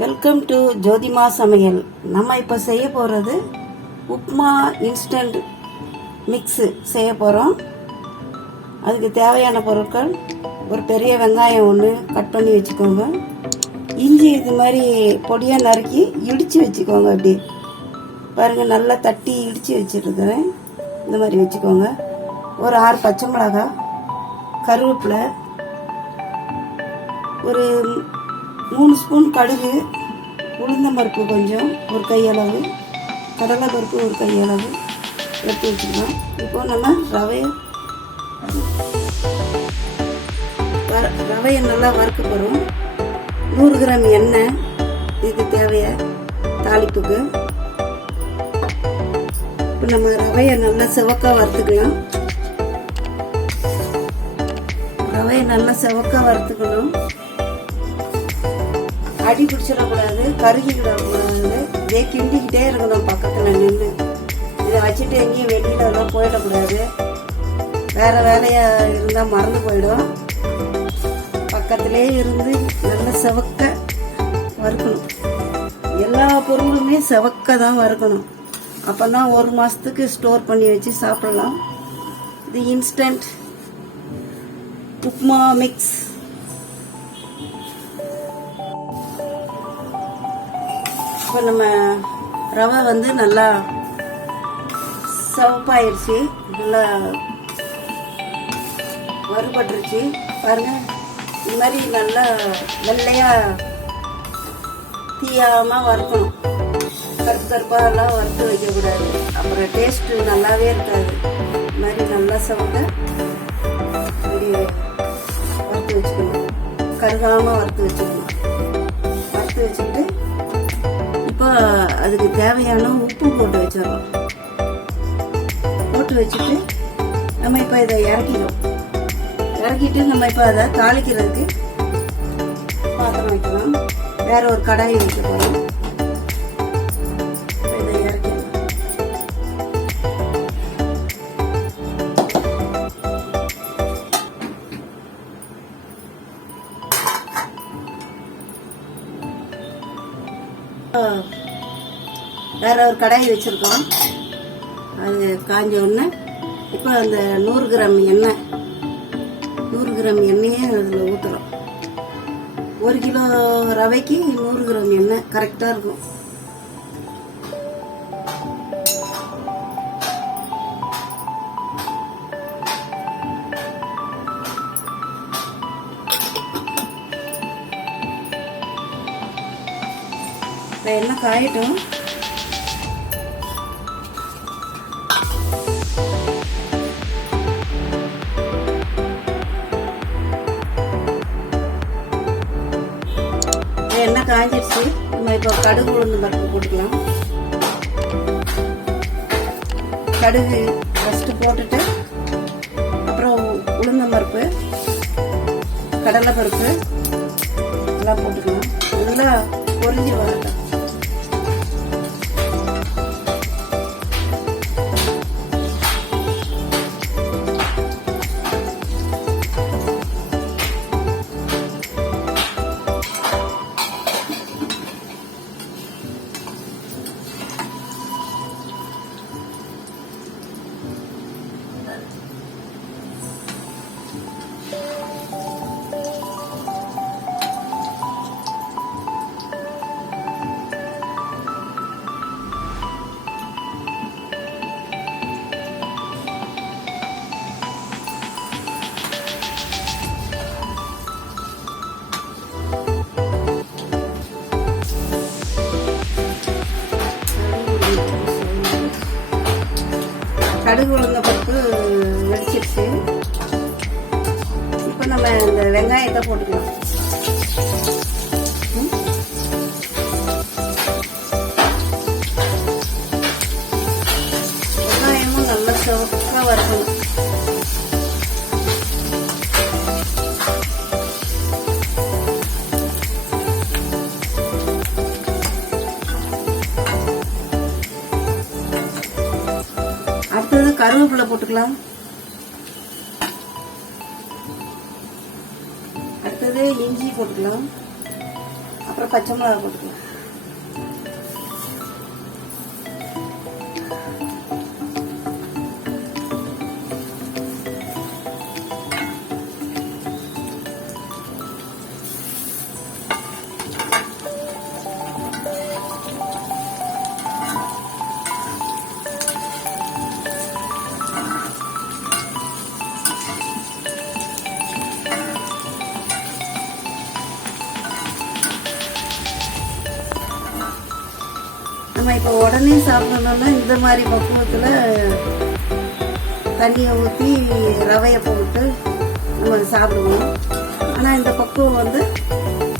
Welcome to ஜோதிமா சமையல். நம்ம இப்போ செய்ய போகிறது உப்மா இன்ஸ்டன்ட் மிக்ஸு செய்ய போகிறோம். அதுக்கு தேவையான பொருட்கள்: ஒரு பெரிய வெங்காயம் ஒன்று கட் பண்ணி வச்சுக்கோங்க. இஞ்சி இது மாதிரி பொடியாக நறுக்கி இடித்து வச்சுக்கோங்க. அப்படி பாருங்கள், நல்லா தட்டி இடித்து வச்சுருக்கிறேன். இந்த மாதிரி வச்சுக்கோங்க. ஒரு 6 பச்சை மிளகாய், கருவேப்பிலை, ஒரு 3 ஸ்பூன் கடுகு, உளுந்தம்பருப்பு கொஞ்சம் ஒரு கையளவு, கடலை பருப்பு ஒரு கையளவு எடுத்து வச்சுக்கலாம். இப்போ நம்ம ரவையை நல்லா வறுக்க போகிறோம். 100 கிராம் எண்ணெய், இது தேவைய தாளிப்புக்கு. இப்போ நம்ம ரவையை நல்லா செவக்காக வறுத்துக்கலாம். ரவையை நல்லா செவக்காக வறுத்துக்கணும். அடி பிடிச்சிடக்கூடாது, கருகிடக்கூடாது. இதே கிண்டிக்கிட்டே இருக்கணும் பக்கத்தில் நின்று. இதை வச்சுட்டு எங்கேயும் வெளியிலலாம் போயிடக்கூடாது. வேறு வேலையாக இருந்தால் மறந்து போயிடும். பக்கத்திலே இருந்து நல்லா செவக்க வறுக்கணும். எல்லா பொருளுமே செவக்க தான் வறுக்கணும். அப்போ தான் 1 மாதத்துக்கு ஸ்டோர் பண்ணி வச்சு சாப்பிடலாம். இது இன்ஸ்டன்ட் உப்மா மிக்ஸ். இப்போ நம்ம ரவை வந்து நல்லா சிவப்பாயிடுச்சு, நல்லா வறுபட்டுருச்சு. பாருங்கள், இது மாதிரி நல்லா வெள்ளையாக தீயாமல் வறுக்கணும். கருப்பு கருப்பாகலாம் வறுத்து வைக்கக்கூடாது, அப்புறம் டேஸ்ட்டு நல்லாவே இருக்காது. இது மாதிரி நல்லா சிவக்க இப்படி வறுத்து வச்சுக்கணும். கருகாமல் வறுத்து வச்சுக்கணும். வறுத்து வச்சுக்கிட்டு இப்போ அதுக்கு தேவையான உப்பு போட்டு வச்சிடறோம். போட்டு வச்சுட்டு நம்ம இப்போ இதை இறக்கிட்டு நம்ம இப்போ அதை தாளிக்கிறதுக்கு பாத்திரம் வைக்கலாம். வேற ஒரு கடாயை வைக்க போகிறோம். இதை இறக்கிடலாம். வேற ஒரு கடாயை வச்சிருக்கோம். அது காஞ்ச உடனே இப்போ அந்த 100 கிராம் எண்ணெயை அதில் ஊற்றுறோம். 1 கிலோ ரவைக்கு 100 கிராம் எண்ணெய் கரெக்டாக இருக்கும். எண்ணெய் காயட்டும். எண்ணெய் காய்ஞ்சிடுச்சு. நம்ம இப்போ கடுகு உளுந்து பருப்பு போட்டுக்கலாம். கடுகு ஃபஸ்ட்டு போட்டுட்டு அப்புறம் உளுந்தம் பருப்பு, கடலை பருப்பு எல்லாம் போட்டுக்கலாம். நல்லா பொரிஞ்சு வரட்டும். கடுகு உளுந்த பருப்பு வெடிச்சிருச்சு. இப்போ நம்ம இந்த வெங்காயத்தை போட்டுக்கலாம். வெங்காயமும் நல்லா சிவப்பாக வறுக்கணும். அடுத்தது கருவேப்பிலை போட்டுக்கலாம். அடுத்தது இஞ்சி போட்டுக்கலாம். அப்புறம் பச்சை மிளகா போட்டுக்கலாம். நம்ம இப்போ உடனே சாப்பிடணும்னா இந்த மாதிரி பக்குவத்தில் தண்ணியை ஊற்றி ரவையை போட்டு நம்ம சாப்பிடுவோம். ஆனால் இந்த பக்குவம் வந்து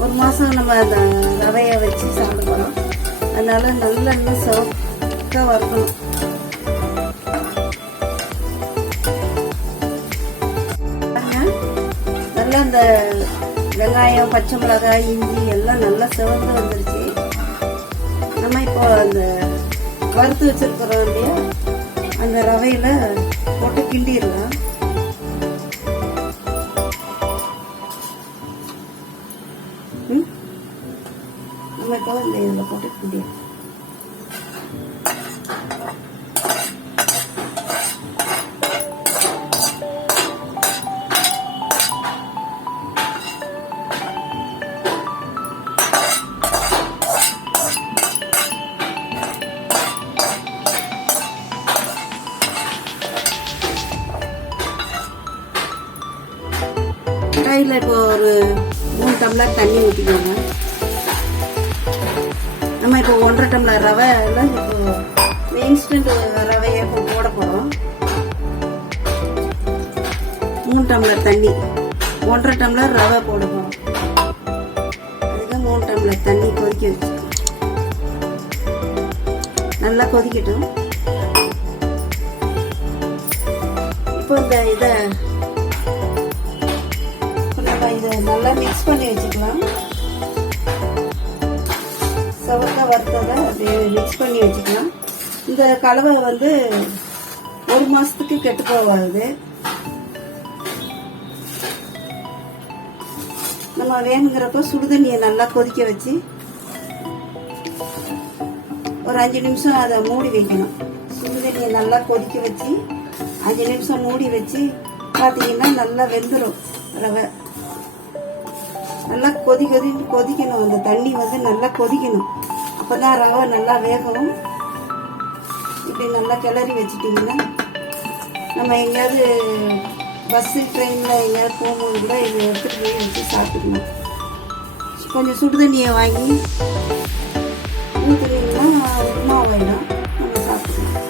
ஒரு மாதம் நம்ம அந்த ரவையை வச்சு சாப்பிட போகிறோம். அதனால நல்லா இன்னும் சவுக்காக வறுக்கணும். நல்லா இந்த வெங்காயம், பச்சை மிளகாய், இஞ்சி எல்லாம் நல்லா சிவந்து வந்துருச்சு. நம்ம இப்போ அந்த வறுத்து வச்சிருக்கிறோம் இல்லையா, அந்த ரவையில போட்டு கிண்டிடலாம். நம்ம இப்போ இந்த இதில் போட்டு கிண்டிடலாம். கடாயில் இப்போ ஒரு 3 டம்ளர் தண்ணி ஊற்றிக்கோங்க. நம்ம இப்போ 1.5 டம்ளர் ரவையில் இப்போ இன்ஸ்டன்ட் ரவையை இப்போ போட போகிறோம். 3 டம்ளர் தண்ணி, 1.5 டம்ளர் ரவை போட போகிறோம். அதுக்கு 3 டம்ளர் தண்ணி கொதிக்க வச்சுக்கோங்க. நல்லா கொதிக்கட்டும். இப்போ இதை நல்லா மிக்ஸ் பண்ணி வச்சுக்கலாம். சவக்க வறுத்ததை அப்படியே மிக்ஸ் பண்ணி வச்சுக்கலாம். இந்த கலவை வந்து 1 மாசத்துக்கு கெட்டு போகாது. நம்ம வேணுங்கிறப்ப சுடுதண்ணியை நல்லா கொதிக்க வச்சு ஒரு 5 நிமிஷம் அதை மூடி வைக்கணும். சுடுதண்ணியை நல்லா கொதிக்க வச்சு 5 நிமிஷம் மூடி வச்சு பார்த்தீங்கன்னா நல்லா வெந்துடும் ரவை. நல்லா கொதிக்கணும். அந்த தண்ணி வந்து நல்லா கொதிக்கணும். அப்பதான் ரவை நல்லா வேகும். இப்படி நல்லா கிளறி வச்சுட்டீங்கன்னா நம்ம எங்கேயாவது பஸ்ஸு, ட்ரெயினில் எங்கேயாவது போகும்போது கூட இதை எடுத்துகிட்டு போய் வச்சு சாப்பிட்டுக்கணும். கொஞ்சம் சுடுதண்ணியை வாங்கி ஊற்றுனீங்கன்னா உப்புமா வேணும், நம்ம சாப்பிட்டுக்கலாம்.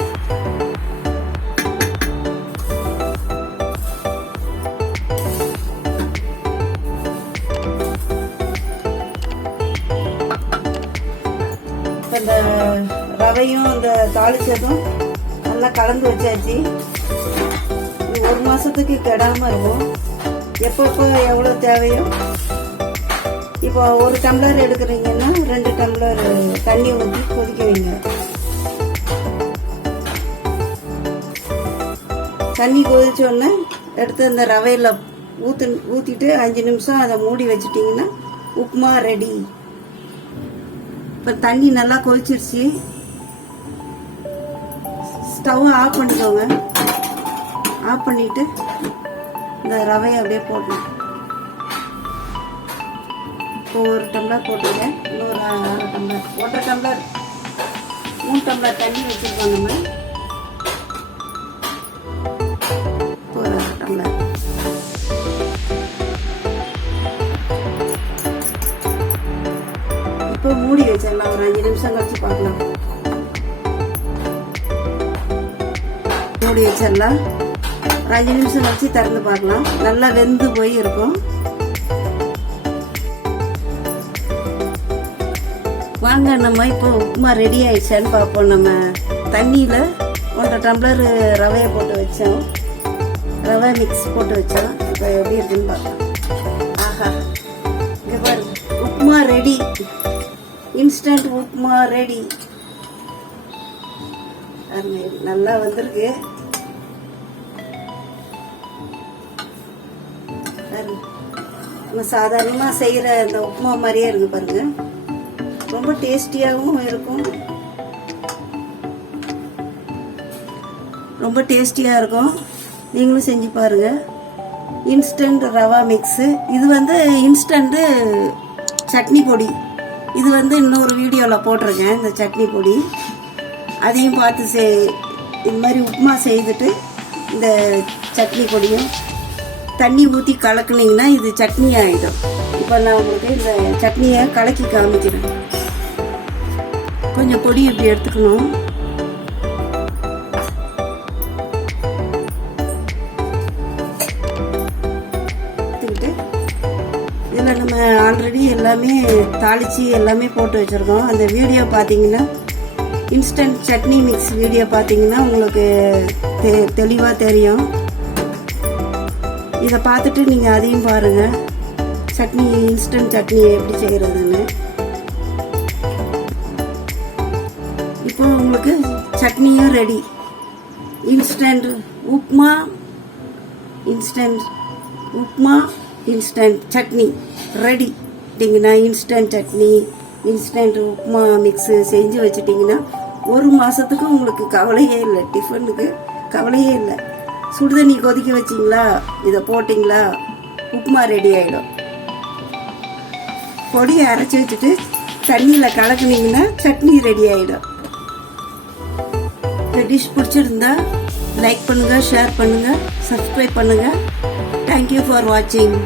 இந்த ரவையும் இந்த தாளிச்சதும் நல்லா கலந்து வச்சாச்சு. இது 1 மாசத்துக்கு கெடாம இருக்கும். எப்பப்போ எவ்வளோ தேவையோ, இப்போ 1 டம்ளர் எடுக்கிறீங்கன்னா 2 டம்ளர் தண்ணி ஊற்றி கொதிக்க வைங்க. தண்ணி கொதிச்சோடனே எடுத்து இந்த ரவையில் ஊற்றிட்டு 5 நிமிஷம் அதை மூடி வச்சுட்டிங்கன்னா உப்புமா ரெடி. இப்போ தண்ணி நல்லா கொதிச்சிருச்சு. ஸ்டவ் ஆஃப் பண்ணிக்கோங்க. ஆஃப் பண்ணிட்டு இந்த ரவையை அப்படியே போடணும். இப்போ 1 டம்ளர் போட்டுருக்கேன். இன்னொரு 1/2 டம்ளர், 1.5 டம்ளர், 3 டம்ளர் தண்ணி வச்சுருக்கோம். நம்ம ஒரு 1/2 டம்ளர். இப்போ மூடி வச்சிடலாம். ஒரு 5 நிமிஷம் கழிச்சு பார்க்கலாம். மூடி வச்சிடலாம். ஒரு 5 நிமிஷம் கழிச்சு திறந்து பார்க்கலாம். நல்லா வெந்து போய் இருக்கும். வாங்க நம்ம இப்போ உப்புமா ரெடி ஆயிடுச்சான்னு பார்ப்போம். நம்ம தண்ணியில் 1.5 டம்ளர் ரவையை போட்டு வச்சோம். ரவை மிக்ஸ் போட்டு வச்சோம். இப்போ எப்படி இருக்குன்னு பார்க்கலாம். ஆஹா, இங்கே பாருங்க, upma ready. Instant upma ready. நல்லா வந்திருக்கு. நம்ம சாதாரணமாக செய்கிற இந்த உப்புமா மாதிரியே இருக்கு பாருங்க. ரொம்ப டேஸ்டியாகவும் இருக்கும். ரொம்ப டேஸ்டியாக இருக்கும். நீங்களும் செஞ்சு பாருங்கள். Instant rava mix. இது வந்து இன்ஸ்டண்ட்டு சட்னி பொடி. இது வந்து இன்னொரு வீடியோவில் போட்டிருக்கேன் இந்த சட்னி பொடி. அதையும் பார்த்து இது மாதிரி உப்புமா செய்துட்டு இந்த சட்னி பொடியும் தண்ணி ஊற்றி கலக்குனீங்கன்னா இது சட்னி ஆகிடும். இப்போ நான் உங்களுக்கு இந்த சட்னியை கலக்கி காமிக்கிறேன். கொஞ்சம் பொடி இப்படி எடுத்துக்கணும். எடுத்துக்கிட்டு இதில் நம்ம ஆல்ரெடி எல்லாமே தாளித்து எல்லாமே போட்டு வச்சுருக்கோம். அந்த வீடியோ பார்த்தீங்கன்னா, இன்ஸ்டன்ட் சட்னி மிக்ஸ் வீடியோ பார்த்தீங்கன்னா உங்களுக்கு தெளிவாக தெரியும். இதை பார்த்துட்டு நீங்கள் அதையும் பாருங்கள், சட்னி இன்ஸ்டன்ட் சட்னி எப்படி செய்கிறதுன்னு. இப்போ உங்களுக்கு சட்னியும் ready. Instant upma, instant chutney ready. பார்த்தீங்கன்னா instant chutney, instant upma mix செஞ்சு வச்சுட்டிங்கன்னா 1 மாதத்துக்கு உங்களுக்கு கவலையே இல்லை. டிஃபனுக்கு கவலையே இல்லை. சுடுதண்ணி கொதிக்க வச்சிங்களா, இதை போட்டிங்களா, உப்புமா ரெடி ஆகிடும். பொடியை அரைச்சி வச்சுட்டு தண்ணியில் கலக்குனீங்கன்னா சட்னி ரெடி ஆகிடும். இந்த டிஷ் பிடிச்சிருந்தா லைக் பண்ணுங்கள், ஷேர் பண்ணுங்கள், சப்ஸ்கிரைப் பண்ணுங்கள். தேங்க்யூ ஃபார் வாட்சிங்.